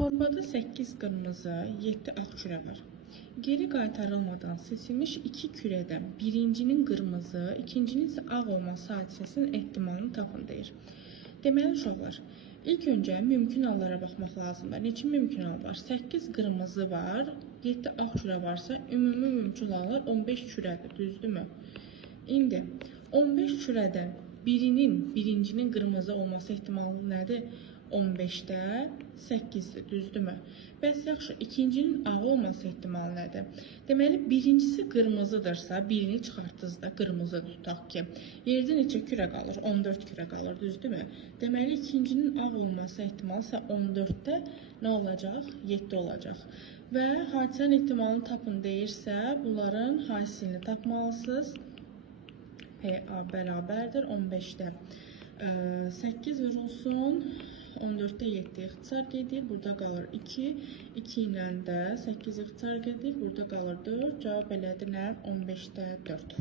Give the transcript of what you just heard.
Torbada 8 qırmızı, 7 ağ kürə var. Geri qaytarılmadan seçilmiş 2 kürədən birincinin qırmızı, ikincinin isə ağ olması hadisəsinin ehtimalını tapın deyir. Deməli uşaqlar, ilk öncə mümkün hallara baxmaq lazımdır. Neçə mümkün hal var? 8 qırmızı var, 7 ağ kürə varsa ümumi mümkün hallar 15 kürədir, düzdürmü? İndi 15 kürədən birincinin qırmızı olması ehtimalı nədir? 15-də 8-dir, düzdürmü? Bəs yaxşı, ikincinin ağ olması ehtimalı nədir? Deməli, birincisi qırmızıdırsa, birini çıxartdınız da qırmızı tutaq ki, yerdə neçə kürə qalır? 14 kürə qalır, düzdürmü? Deməli, ikincinin ağ olması ehtimalı isə 14-də nə olacaq? 7 olacaq. Və hadisənin ehtimalını tapın deyirsə, bunların hasilini tapmalısınız. PA bərabərdir 15-də 8 vurulsun. 14'te 7 ixtisar gedir. Burada qalır 2. 2 ilə də 8 ixtisar gedir. Burada qalır 4. Cavab elədir nə? 15'də 4.